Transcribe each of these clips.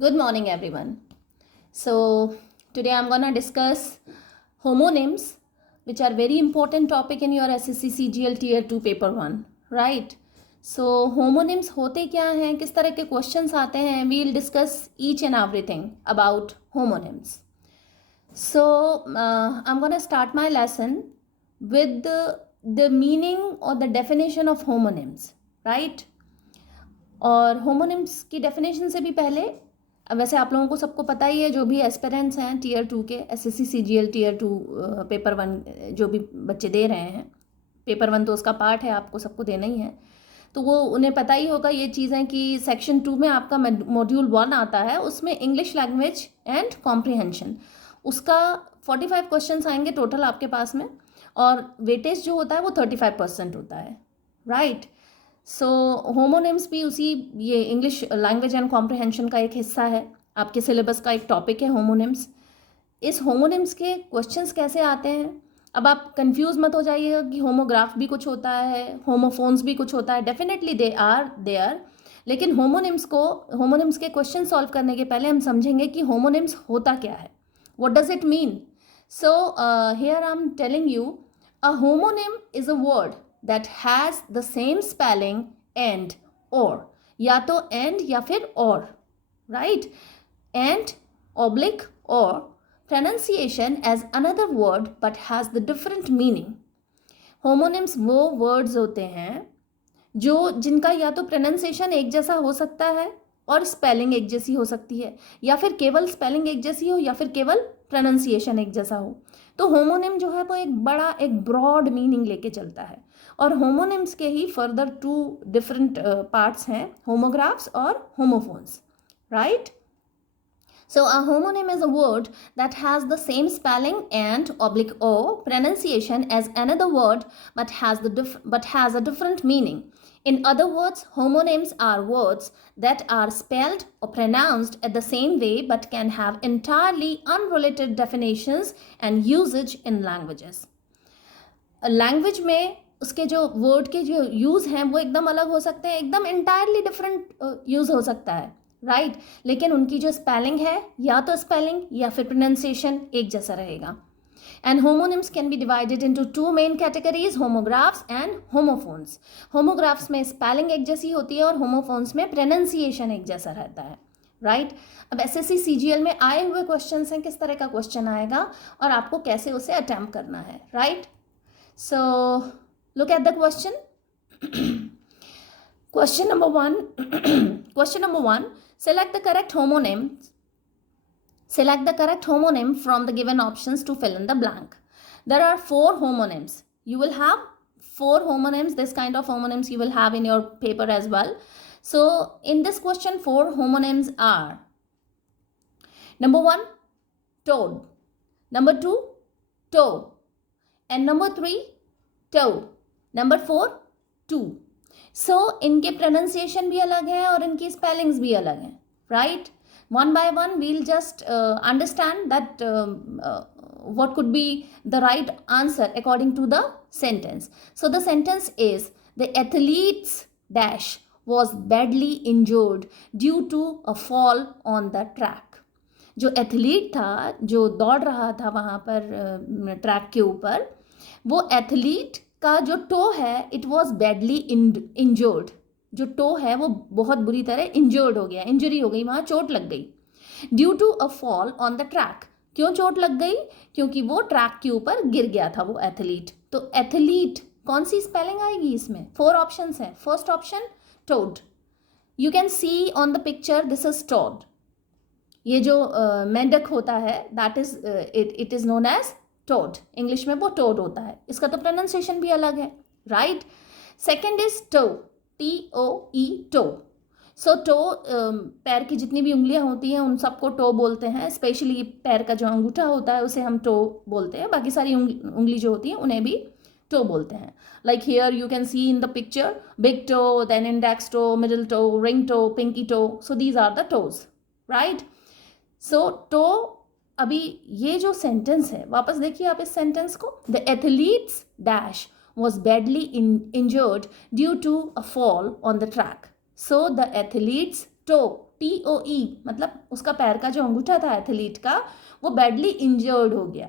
Good morning, everyone. So, today I'm gonna discuss homonyms, which are very important topic in your SSC CGL Tier 2 Paper 1, right? So, homonyms होते क्या हैं, किस तरह के questions आते हैं, we'll discuss each and everything about homonyms. So, I'm gonna start my lesson with the meaning or the definition of homonyms, right? और homonyms की डेफिनेशन से भी पहले वैसे आप लोगों को सबको पता ही है, जो भी एस्पिरेंट्स हैं टीयर 2 के एसएससी सीजीएल टीयर 2 पेपर 1 जो भी बच्चे दे रहे हैं, पेपर 1 तो उसका पार्ट है, आपको सबको देना ही है, तो वो उन्हें पता ही होगा ये चीज़ें कि सेक्शन 2 में आपका मॉड्यूल 1 आता है, उसमें इंग्लिश लैंग्वेज एंड कॉम्प्रिहेंशन, उसका 45 क्वेश्चन आएंगे टोटल आपके पास में, और वेटेज जो होता है वो 35% होता है, राइट। सो होमोनिम्स भी उसी ये इंग्लिश लैंग्वेज एंड कॉम्प्रिहेंशन का एक हिस्सा है, आपके सिलेबस का एक टॉपिक है होमोनिम्स। इस होमोनिम्स के क्वेश्चंस कैसे आते हैं, अब आप कंफ्यूज मत हो जाइएगा कि होमोग्राफ भी कुछ होता है, होमोफोन्स भी कुछ होता है, डेफिनेटली दे आर देयर, लेकिन होमोनिम्स के क्वेश्चन सॉल्व करने के पहले हम समझेंगे कि होमोनिम्स होता क्या है, what does it mean. So here I am telling you a homonym is a word that has the same spelling and or, या तो and या फिर or, right, and oblique or pronunciation as another word but has the different meaning. homonyms वो words होते हैं जो जिनका या तो pronunciation एक जैसा हो सकता है और स्पेलिंग एक जैसी हो सकती है, या फिर केवल स्पेलिंग एक जैसी हो, या फिर केवल प्रोनाउंसिएशन एक जैसा हो। तो होमोनिम जो है वो एक ब्रॉड मीनिंग लेके चलता है, और होमोनिम्स के ही फर्दर 2 डिफरेंट पार्ट्स हैं, होमोग्राफ्स और homophones, right. So a homonym is a word that has the same spelling and oblique o pronunciation as another word but has a different meaning. In other words, homonyms are words that are spelled or pronounced at the same way but can have entirely unrelated definitions and usage in languages. Language में उसके जो word के जो use हैं वो एकदम अलग हो सकते हैं, एकदम इंटायरली डिफरेंट यूज़ हो सकता है, राइट, लेकिन उनकी जो स्पेलिंग है या तो स्पेलिंग या फिर प्रोनाउंसिएशन एक जैसा रहेगा। And homonyms can be divided into 2 main categories, homographs and homophones. Homographs में स्पेलिंग एक जैसी होती है और होमोफोन्स में प्रोनाउंसिएशन एक जैसा रहता है, राइट। अब एसएससी सीजीएल में आए हुए क्वेश्चन हैं, किस तरह का क्वेश्चन आएगा और आपको कैसे उसे अटेम्प्ट करना है, right. So look at the question. Question number 1. Question number 1. Select the correct homonym. Select the correct homonym from the given options to fill in the blank. There are 4 homonyms. You will have 4 homonyms. This kind of homonyms you will have in your paper as well. So in this question, 4 homonyms are: number 1, toad; number 2, toe; and number 3, toe; number 4, to. सो इनके pronunciation भी अलग है और इनकी spellings भी अलग हैं, right. One by one we'll just understand that what could be the right answer according to the sentence. So the sentence is: the athlete's dash was badly injured due to a fall on the track. जो athlete था, जो दौड़ रहा था वहाँ पर track के ऊपर, वो एथलीट का जो टो है इट वॉज बैडली इंजर्ड, जो टो है वो बहुत बुरी तरह इंजर्ड हो गया, इंजरी हो गई, वहाँ चोट लग गई। Due to a fall on the track, क्यों चोट लग गई? क्योंकि वो ट्रैक के ऊपर गिर गया था वो एथलीट। तो एथलीट कौन सी स्पेलिंग आएगी इसमें? 4 ऑप्शंस हैं। First option toad, you can see on the picture, this is toad. ये जो मेंढक होता है that is it is known as toad, English में वो टोड होता है, इसका तो प्रोनाउंसिएशन भी अलग है, right. Second is toe, TOE, toe. So toe, पैर की जितनी भी उंगलियां होती हैं उन सबको टो बोलते हैं, स्पेशली पैर का जो अंगूठा होता है उसे हम टो बोलते हैं, बाकी सारी उंगली जो होती है उन्हें भी टो बोलते हैं। Like here you can see in the picture, big toe, then index toe, middle toe, ring toe, pinky toe, so these are the toes, right. So toe, अभी ये जो सेंटेंस है, वापस देखिए आप इस सेंटेंस को, the athletes dash was badly injured due to a fall on the track. So the athlete's toe TOE मतलब उसका पैर का जो अंगूठा था एथलीट का वो बैडली इंजर्ड हो गया,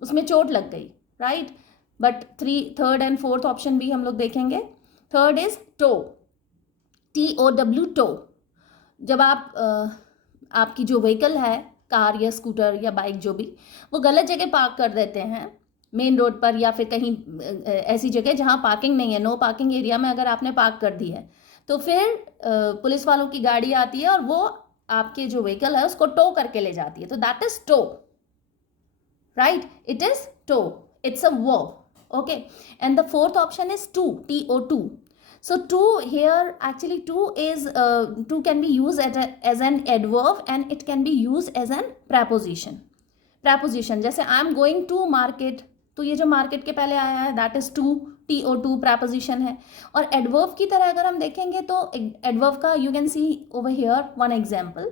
उसमें चोट लग गई, right. But third and fourth option भी हम लोग देखेंगे। Third is tow, TOW tow. जब आप आपकी जो व्हीकल है, कार या स्कूटर या बाइक जो भी, वो गलत जगह पार्क कर देते हैं मेन रोड पर या फिर कहीं ऐसी जगह जहाँ पार्किंग नहीं है, नो पार्किंग एरिया में अगर आपने पार्क कर दी है, तो फिर पुलिस वालों की गाड़ी आती है और वो आपके जो व्हीकल है उसको टो करके ले जाती है, तो that is tow, right, it is tow, it's a verb, okay. And the fourth option is to, TO2. So to here actually to can be used as an adverb and it can be used as an preposition जैसे I am going to market, तो ये जो market के पहले आया है that is to, TO2 preposition है। और adverb की तरह अगर हम देखेंगे तो adverb का you can see over here one example,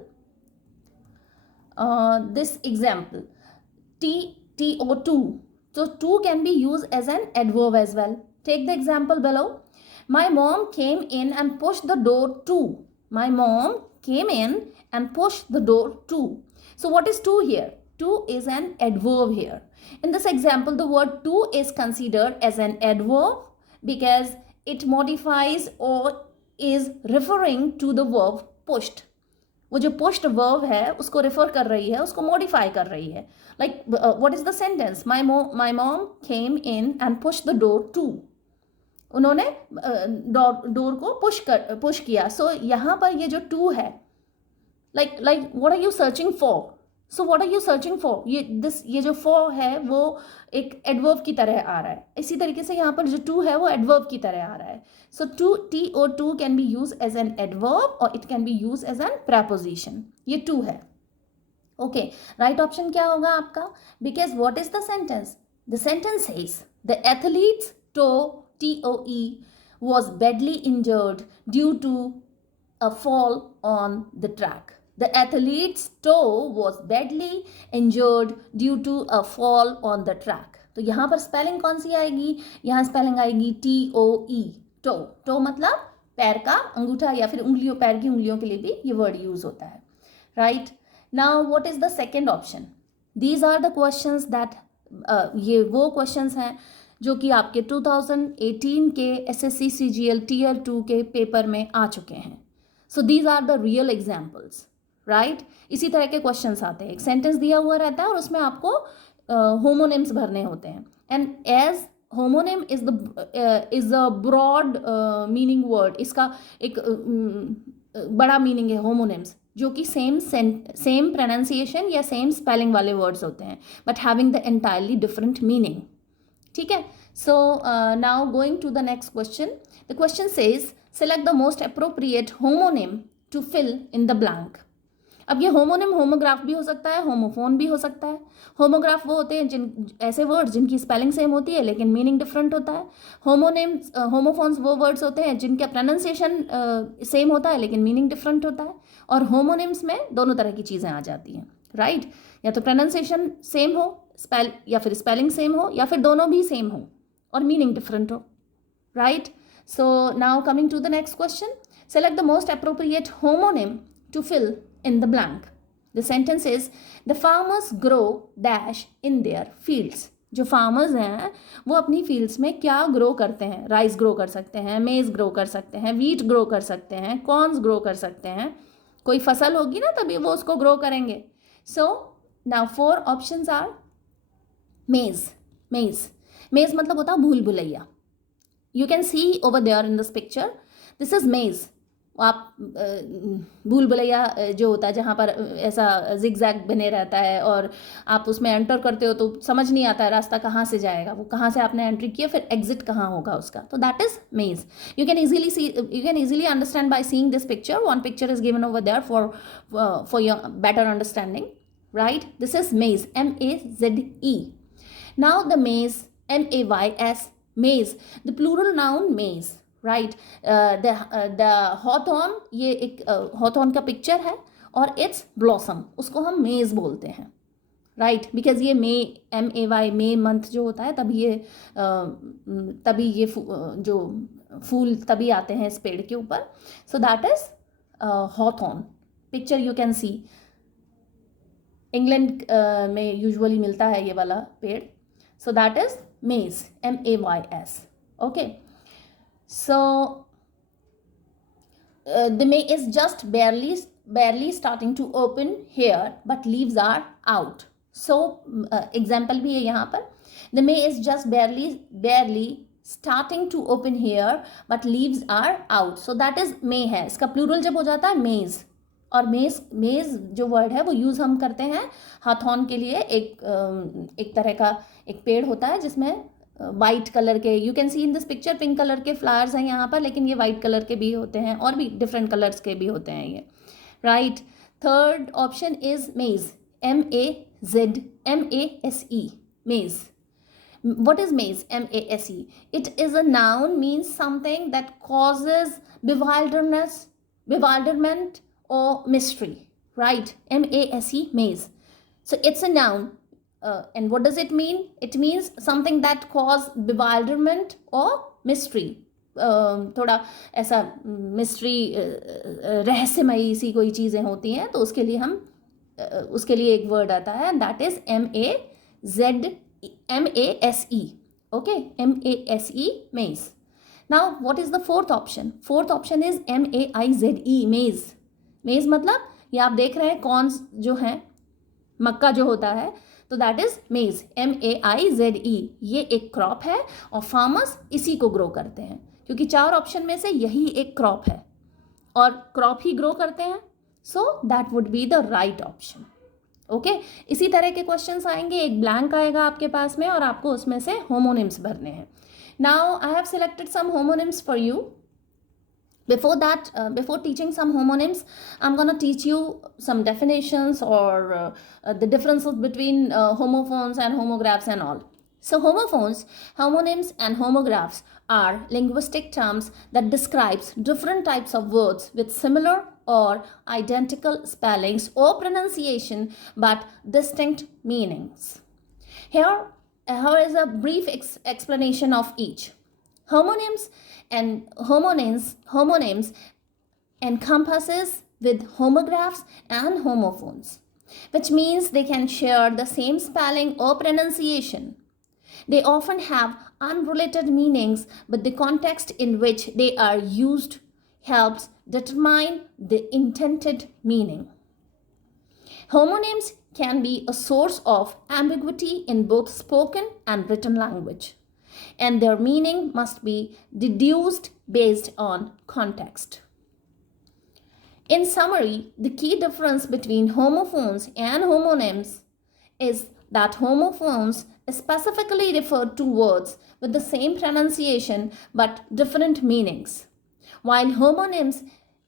this example TO2, so to can be used as an adverb as well. Take the example below. My mom came in and pushed the door to. My mom came in and pushed the door to. So what is to here? To is an adverb here. In this example, the word to is considered as an adverb because it modifies or is referring to the verb pushed. वो जो pushed verb है उसको refer कर रही है, उसको modify कर रही है। Like what is the sentence, my mom came in and push the door to, उन्होंने डोर को पुश किया। सो यहाँ पर ये जो टू है, like what are you searching for, so what are you searching for, ये जो फॉर है वो एक एडवर्ब की तरह आ रहा है, इसी तरीके से यहाँ पर जो टू है वो एडवर्ब की तरह आ रहा है। So TO2 can be use as an adverb और it can be use as an preposition, ये टू है, ओके। राइट ऑप्शन क्या होगा आपका, because what is the sentence, the sentence is the athletes toe, TOE, was badly injured due to a fall on the track. The athlete's toe was badly injured due to a fall on the track. तो यहाँ पर spelling कौन सी आएगी, यहाँ spelling आएगी TOE, to. To मतलब पैर का अंगूठा या फिर उंगलियों, पैर की उंगलियों के लिए भी ये वर्ड यूज होता है, right. Now what is the second option, these are the questions that, ये वो क्वेश्चंस हैं जो कि आपके 2018 के SSC CGL Tier 2 के पेपर में आ चुके हैं। So these are the real examples, right. इसी तरह के क्वेश्चंस आते हैं, एक सेंटेंस दिया हुआ रहता है और उसमें आपको होमोनिम्स भरने होते हैं। And as homonym is a broad meaning word, इसका एक बड़ा मीनिंग है होमोनिम्स, जो कि सेम प्रोनाउंसिएशन या सेम स्पेलिंग वाले वर्ड्स होते हैं but having the entirely different meaning, ठीक है। So now going to the next question, the question says select the most appropriate homonym to fill in the blank. अब ये homonym homograph भी हो सकता है, होमोफोन भी हो सकता है। होमोग्राफ वो होते हैं जिन ऐसे वर्ड्स जिनकी स्पेलिंग सेम होती है लेकिन मीनिंग डिफरेंट होता है। होमोफोन्स वो वर्ड्स होते हैं जिनका प्रोनाउंसिएशन सेम होता है लेकिन मीनिंग डिफरेंट होता है। और होमोनिम्स में दोनों तरह की चीज़ें आ जाती हैं, राइट। या तो प्रोनाउंसिएशन सेम हो, या फिर स्पेलिंग सेम हो, या फिर दोनों भी सेम हो और मीनिंग डिफरेंट हो, right. So now coming to the next question, select the most appropriate homonym to fill in the blank. The sentence is the farmers grow dash in their fields. जो farmers हैं वो अपनी fields में क्या grow करते हैं, rice grow कर सकते हैं, मेज grow कर सकते हैं, wheat grow कर सकते हैं, corns grow कर सकते हैं, कोई फसल होगी ना तभी वो उसको grow करेंगे। So now 4 options are maize, मतलब होता है भूल Bhulaiyaa. You can see over there in this picture, this is maize. आप भूल भुलैया जो होता है जहाँ पर ऐसा जिग जैग बने रहता है और आप उसमें एंटर करते हो तो समझ नहीं आता है रास्ता कहाँ से जाएगा, वो कहाँ से आपने एंट्री किया फिर एग्जिट कहाँ होगा उसका, तो that is maze. You can easily understand by seeing this picture, one picture is given over there for your better understanding, right. This is maze, MAZE। Now the maize, MAYS, maize, the plural noun maize, right. The hawthorn, ये एक Hawthorne का picture है और it's blossom, उसको हम मेज बोलते हैं, राइट। बिकॉज ये MAY मे मंथ जो होता है तभी ये जो फूल तभी आते हैं इस पेड़ के ऊपर, सो that is Hawthorne, picture you can C, England में यूजुअली मिलता है ये वाला पेड़. सो दैट इज मेज, MAYS. Okay, so the May is just barely starting to open here, but leaves are out. So example भी है यहाँ पर, the May is just barely starting to open here, but leaves are out. So that is May है. इसका plural जब हो जाता है मेज, और मेज जो वर्ड है वो यूज़ हम करते हैं हाथौन के लिए. एक तरह का एक पेड़ होता है जिसमें वाइट कलर के, you can see in this picture pink colour के फ्लावर्स हैं यहाँ पर, लेकिन ये वाइट कलर के भी होते हैं और भी डिफरेंट कलर्स के भी होते हैं ये, right. Third option is maze, MAZE, मेज. What is maze? MASE. It is a noun, means something that causes bewilderment or mystery, right? MASE, maze. So it's a noun. And what does it mean? It means something that cause bewilderment or mystery. थोड़ा ऐसा mystery, रहस्यमयी सी कोई चीज़ें होती हैं, तो उसके लिए हम उसके लिए एक वर्ड आता है, and that is MASE. Okay, MASE, maze. Now what is the fourth option? Fourth option is MAIZE, maze. Maze मतलब ये आप देख रहे हैं कॉर्न जो है, मक्का जो होता है, तो दैट इज मेज, MAIZE. ये एक क्रॉप है और फार्मर्स इसी को ग्रो करते हैं, क्योंकि 4 ऑप्शन में से यही एक क्रॉप है और क्रॉप ही ग्रो करते हैं. So that would be the right option. Okay, इसी तरह के क्वेश्चंस आएंगे, एक ब्लैंक आएगा आपके पास में और आपको उसमें से होमोनिम्स भरने हैं. Now I have selected some homonyms for you. Before that, before teaching some homonyms, I'm going to teach you some definitions or the differences between homophones and homographs and all. So homophones, homonyms and homographs are linguistic terms that describes different types of words with similar or identical spellings or pronunciation but distinct meanings. Here is a brief explanation of each. Homonyms and homonyms encompasses with homographs and homophones, which means they can share the same spelling or pronunciation. They often have unrelated meanings, but the context in which they are used helps determine the intended meaning. Homonyms can be a source of ambiguity in both spoken and written language, and their meaning must be deduced based on context. In summary, the key difference between homophones and homonyms is that homophones specifically refer to words with the same pronunciation but different meanings, while homonyms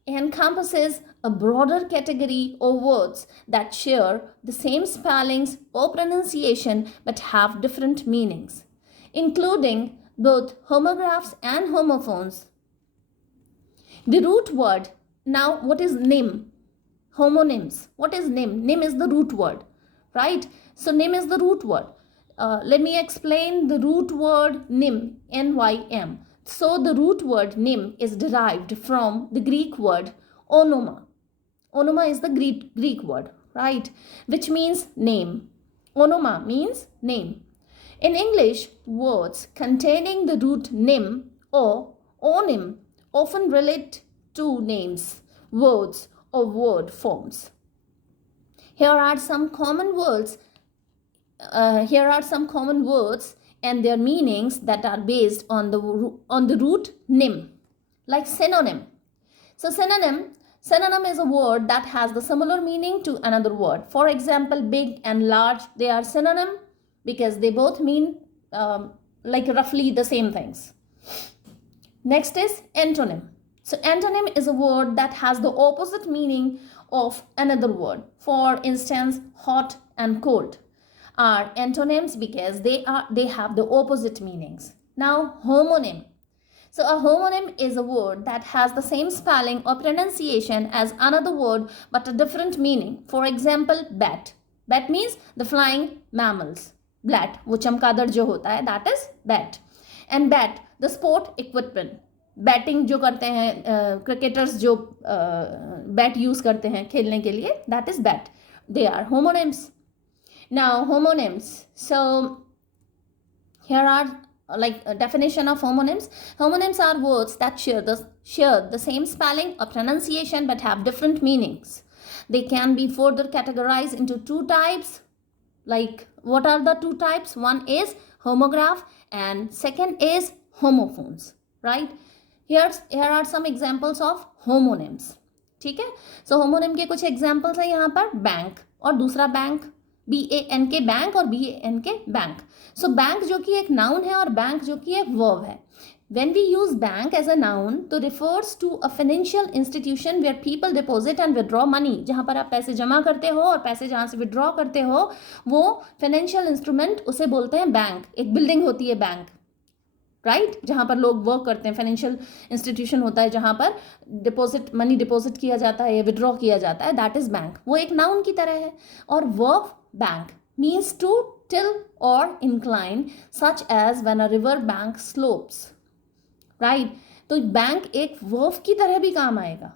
encompasses a broader category of words that share the same spellings or pronunciation but have different meanings, including both homographs and homophones. The root word, now what is nym? Homonyms. What is nym? Nym is the root word, right? So nym is the root word. Let me explain the root word nym, NYM. So the root word nym is derived from the Greek word onoma. Onoma is the Greek word, right? Which means name. Onoma means name. In English, words containing the root nym or onym often relate to names, words, or word forms. Here are some common words. And their meanings that are based on the root nym, like synonym. So synonym is a word that has the similar meaning to another word. For example, big and large, they are synonym because they both mean like roughly the same things. Next is antonym. So antonym is a word that has the opposite meaning of another word. For instance, hot and cold are antonyms because they have the opposite meanings. Now homonym. So a homonym is a word that has the same spelling or pronunciation as another word but a different meaning. For example, bat. Bat means the flying mammals. Bat, वो चमगादड़ जो होता है, that is bat. And bat, the sport equipment. Batting जो करते हैं cricketers जो bat use करते हैं खेलने के लिए, that is bat. They are homonyms. Now homonyms, so here are like a definition of homonyms. Homonyms are words that share the same spelling or pronunciation but have different meanings. They can be further categorized into two types. Like, what are the two types? One is homograph and second is homophones, right? Here are some examples of homonyms. ठीक है, सो homonym के कुछ examples हैं यहाँ पर. Bank और दूसरा bank, BANK bank और BANK बैंक. सो बैंक जो कि एक नाउन है और बैंक जो कि एक वर्ब है. When we use bank as a noun तो refers to a financial institution where people deposit and withdraw money. जहाँ पर आप पैसे जमा करते हो और पैसे जहाँ से withdraw करते हो वो financial instrument, उसे बोलते हैं बैंक. एक बिल्डिंग होती है बैंक, राइट, जहाँ पर लोग वर्क करते हैं. फाइनेंशियल इंस्टीट्यूशन होता है जहाँ पर डिपॉजिट, मनी डिपॉजिट किया जाता है या विड्रॉ किया जाता है, दैट इज बैंक. वो एक नाउन की तरह है. और verb bank means to tilt और incline, such as when a river bank slopes, right. तो बैंक एक वर्ब की तरह भी काम आएगा.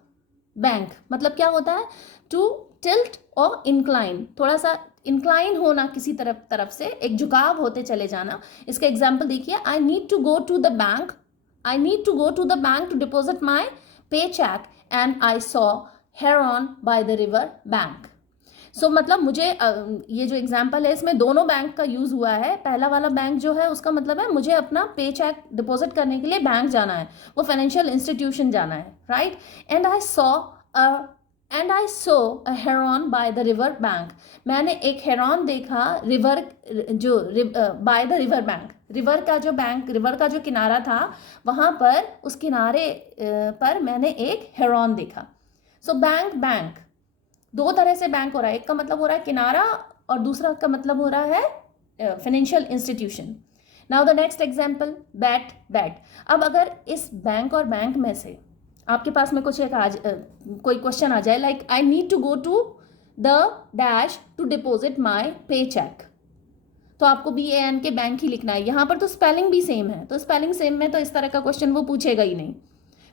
बैंक मतलब क्या होता है? टू टिल्ट और इंक्लाइन, थोड़ा सा इंक्लाइन होना किसी तरफ से, एक झुकाव होते चले जाना. इसका एग्जाम्पल देखिए. I need to go to the bank, I need to go to the bank to deposit my pay cheque and I saw heron by the river bank. So मतलब मुझे ये जो एग्जाम्पल है इसमें दोनों बैंक का use हुआ है. पहला वाला बैंक जो है उसका मतलब है मुझे अपना पे चेक डिपॉजिट करने के लिए बैंक जाना है, वो फाइनेंशियल इंस्टीट्यूशन जाना है, right. And I so a heron by the river bank. मैंने एक हेरॉन देखा रिवर जो bye the river bank, river का जो बैंक, रिवर का जो किनारा था वहाँ पर, उस किनारे पर मैंने एक हेरॉन देखा. सो बैंक दो तरह से बैंक हो रहा है. एक का मतलब हो रहा है किनारा और दूसरा का मतलब हो रहा है financial institution. Now the next example, bat. अब अगर इस बैंक और बैंक में से आपके पास में कुछ एक कोई क्वेश्चन आ जाए, like I need to go to the dash to deposit my pay cheque, तो आपको BAN के बैंक ही लिखना है. यहाँ पर तो स्पेलिंग भी सेम है, तो स्पेलिंग सेम में तो इस तरह का क्वेश्चन वो पूछेगा ही नहीं.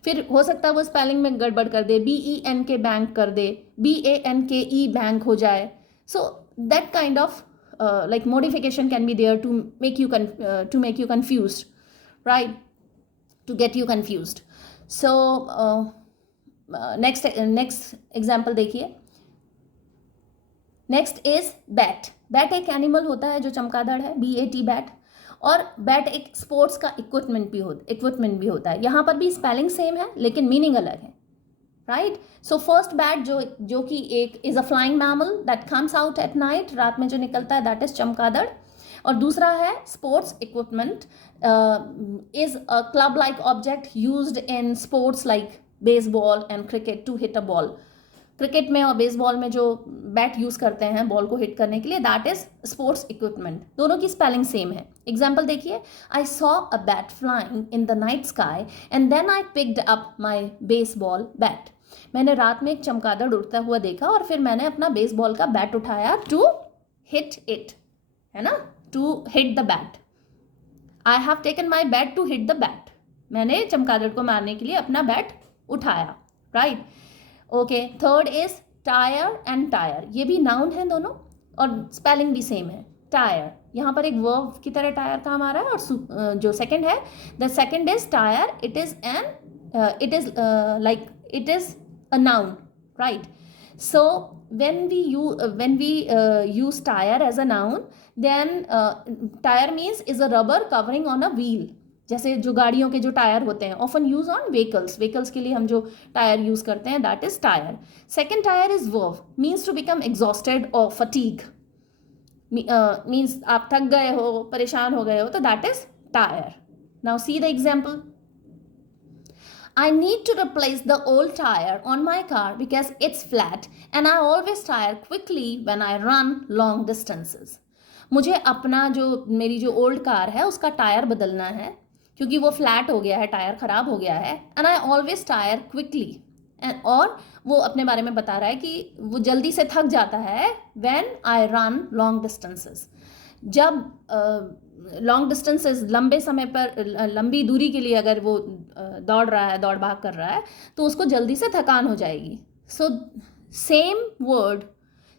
फिर हो सकता है वो स्पेलिंग में गड़बड़ कर दे, BEN के बैंक कर दे, BANKE बैंक हो जाए. So that kind of like modification can be there to make you confused, right, to get you confused. So next example देखिए. नेक्स्ट इज बैट एक एनिमल होता है जो चमगादड़ है, BAT बैट. और बैट एक स्पोर्ट्स का इक्विपमेंट भी होता है. यहाँ पर भी स्पेलिंग सेम है लेकिन मीनिंग अलग है, राइट. सो फर्स्ट बैट जो कि एक is a flying mammal that comes out at night, रात में जो निकलता है, दैट इज चमगादड़. और दूसरा है sports equipment, is a club like object used in sports like baseball and cricket to hit a ball. Cricket में और बेसबॉल में जो बैट यूज़ करते हैं बॉल को हिट करने के लिए, दैट इज स्पोर्ट्स इक्विपमेंट. दोनों की स्पेलिंग सेम है. एग्जाम्पल देखिए. I saw a bat flying in the night sky and then I picked up my baseball bat. मैंने रात में एक चमगादड़ उड़ता हुआ देखा और फिर मैंने अपना बेसबॉल का बैट उठाया टू हिट इट, है ना, to hit the bat. I have taken my bat to hit the bat. मैंने चमगादड़ को मारने के लिए अपना बैट उठाया, right. Okay. Third is tyre and tire. ये भी नाउन है दोनों और स्पेलिंग भी सेम है. टायर यहाँ पर एक वर्ब की तरह टायर काम आ रहा है. और जो सेकंड है, the second is tyre. It is a noun, right. So when we use tire as a noun, then tire means is a rubber covering on a wheel. जैसे जो गाड़ियों के जो टायर होते हैं, ऑफन यूज ऑन व्हीकल्स के लिए हम जो टायर यूज करते हैं, that is tyre. Second tire is verb, means to become exhausted और फटीग. मीन्स आप थक गए हो, परेशान हो गए हो, तो that is tire. Now see the example. I need to replace the old tire on my car because it's flat and I always tire quickly when I run long distances. मुझे अपना मेरी जो ओल्ड कार है उसका tyre बदलना है क्योंकि वो फ्लैट हो गया है, टायर ख़राब हो गया है. And I always tyre quickly. और वो अपने बारे में बता रहा है कि वो जल्दी से थक जाता है when I run long distances. जब लॉन्ग डिस्टेंसेस, लंबे समय पर, लंबी दूरी के लिए अगर वो दौड़ रहा है, दौड़ भाग कर रहा है, तो उसको जल्दी से थकान हो जाएगी. So same word,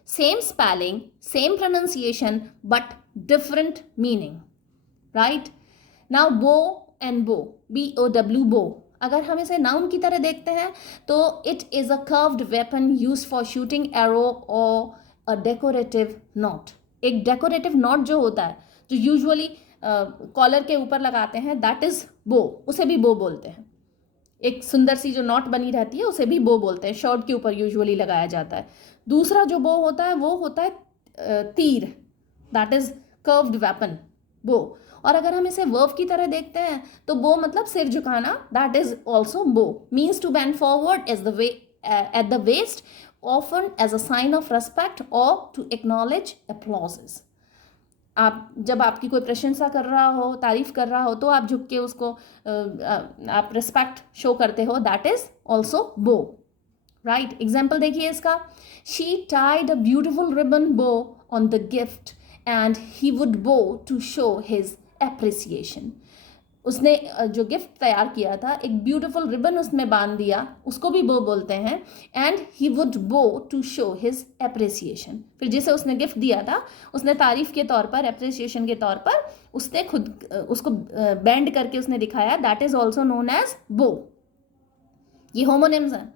same spelling, same pronunciation, but different meaning, right. Now bow and बो, BOW, बो, अगर हम इसे नाउन की तरह देखते हैं तो it is a curved weapon use for shooting arrow और अ डेकोरेटिव नॉट. एक डेकोरेटिव नॉट जो होता है, जो यूजुअली कॉलर के ऊपर लगाते हैं, दैट इज़ बो, उसे भी बो बोलते हैं. एक सुंदर सी जो नॉट बनी रहती है उसे भी बो बोलते हैं, शर्ट के ऊपर यूजुअली लगाया जाता है. दूसरा जो बो होता है वो होता है तीर, दैट इज़ कर्व्ड वेपन, बो. और अगर हम इसे वर्ब की तरह देखते हैं तो बो मतलब सिर झुकाना, that is also bow. Means to bend forward as the way at the waist, often as a sign of respect और टू एक्नॉलेज अप्लॉजेस. आप जब आपकी कोई प्रशंसा कर रहा हो, तारीफ कर रहा हो, तो आप झुक के उसको आप रिस्पेक्ट शो करते हो, that is also bow, right. Example देखिए इसका. She tied a beautiful ribbon bow on the gift and he would bow to show his appreciation. उसने जो गिफ्ट तैयार किया था, एक ब्यूटीफुल रिबन उसमें बांध दिया, उसको भी बो बोलते हैं. And he would bow to show his appreciation. फिर जिसे उसने गिफ्ट दिया था, उसने तारीफ के तौर पर, एप्रिसिएशन के तौर पर उसने खुद उसको बेंड करके उसने दिखाया, that is also known as bow. ये होमोनिम्स हैं.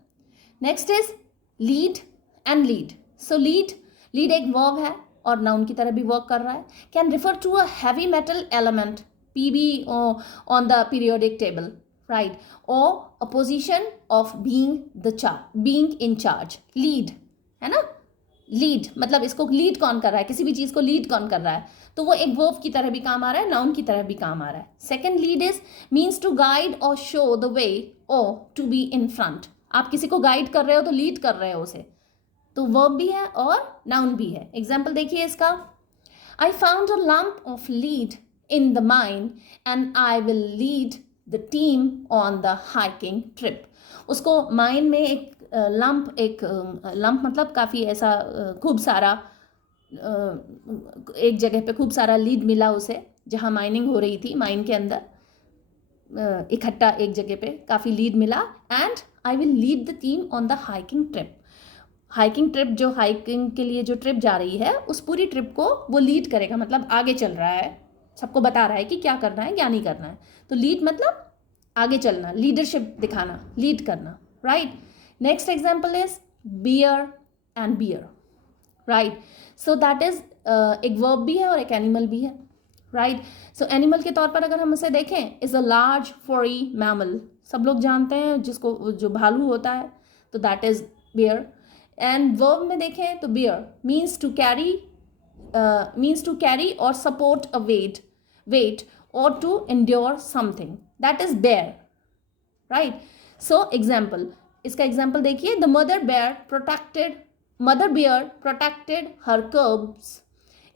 Next is lead and lead. So lead एक वर्ब है और नाउन की तरह भी वर्क कर रहा है. Can refer to a heavy metal element, PB on the periodic table, right? Or a position of being in charge. Lead, है ना. लीड मतलब इसको लीड कौन कर रहा है, किसी भी चीज़ को लीड कौन कर रहा है, तो वो एक वर्ब की तरह भी काम आ रहा है, नाउन की तरह भी काम आ रहा है. Second, lead is means to guide और शो द वे और टू बी इन फ्रंट. आप किसी को गाइड कर रहे हो तो लीड कर रहे हो उसे, तो वर्ब भी है और नाउन भी है. एग्जाम्पल देखिए इसका. I found a lump of lead in the mine and I will lead the team on the hiking trip. उसको माइन में एक लंप मतलब काफ़ी ऐसा खूब सारा, एक जगह पे खूब सारा लीड मिला उसे, जहाँ माइनिंग हो रही थी, माइन के अंदर इकट्ठा एक जगह पे काफ़ी लीड मिला. And I will lead the team on the hiking trip. Hiking trip, जो हाइकिंग के लिए जो ट्रिप जा रही है, उस पूरी ट्रिप को वो लीड करेगा, मतलब आगे चल रहा है, सबको बता रहा है कि क्या करना है क्या नहीं करना है. तो लीड मतलब आगे चलना, लीडरशिप दिखाना, लीड करना, right. Next example is bear and bear, right. So that is एक वर्ब भी है और एक एनिमल भी है, राइट. सो एनिमल के तौर पर अगर हम उसे देखें, इज अ लार्ज फरी मैमल. सब लोग जानते हैं जिसको, जो भालू होता है, तो that is bear. And verb में देखें तो बियर मीन्स टू कैरी और सपोर्ट अ वेट और to endure something, that is bear, right. So example, इसका एग्जाम्पल देखिए. The mother bear protected her cubs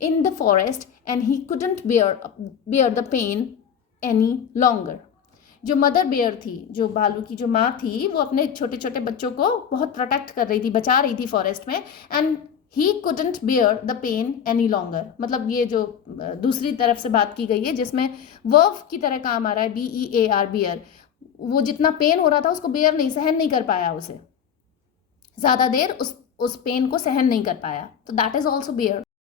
in the forest and he couldn't bear the pain any longer. जो mother bear थी, जो भालू की जो माँ थी, वो अपने छोटे छोटे बच्चों को बहुत प्रोटेक्ट कर रही थी, बचा रही थी फॉरेस्ट में. And he couldn't bear the pain any longer. मतलब ये जो दूसरी तरफ से बात की गई है, जिसमें वर्ब की तरह काम आ रहा है, BEAR, बियर. वो जितना पेन हो रहा था उसको बेयर नहीं, सहन नहीं कर पाया, उसे ज़्यादा देर उस पेन को सहन नहीं कर पाया, तो दैट इज ऑल्सो बेयर.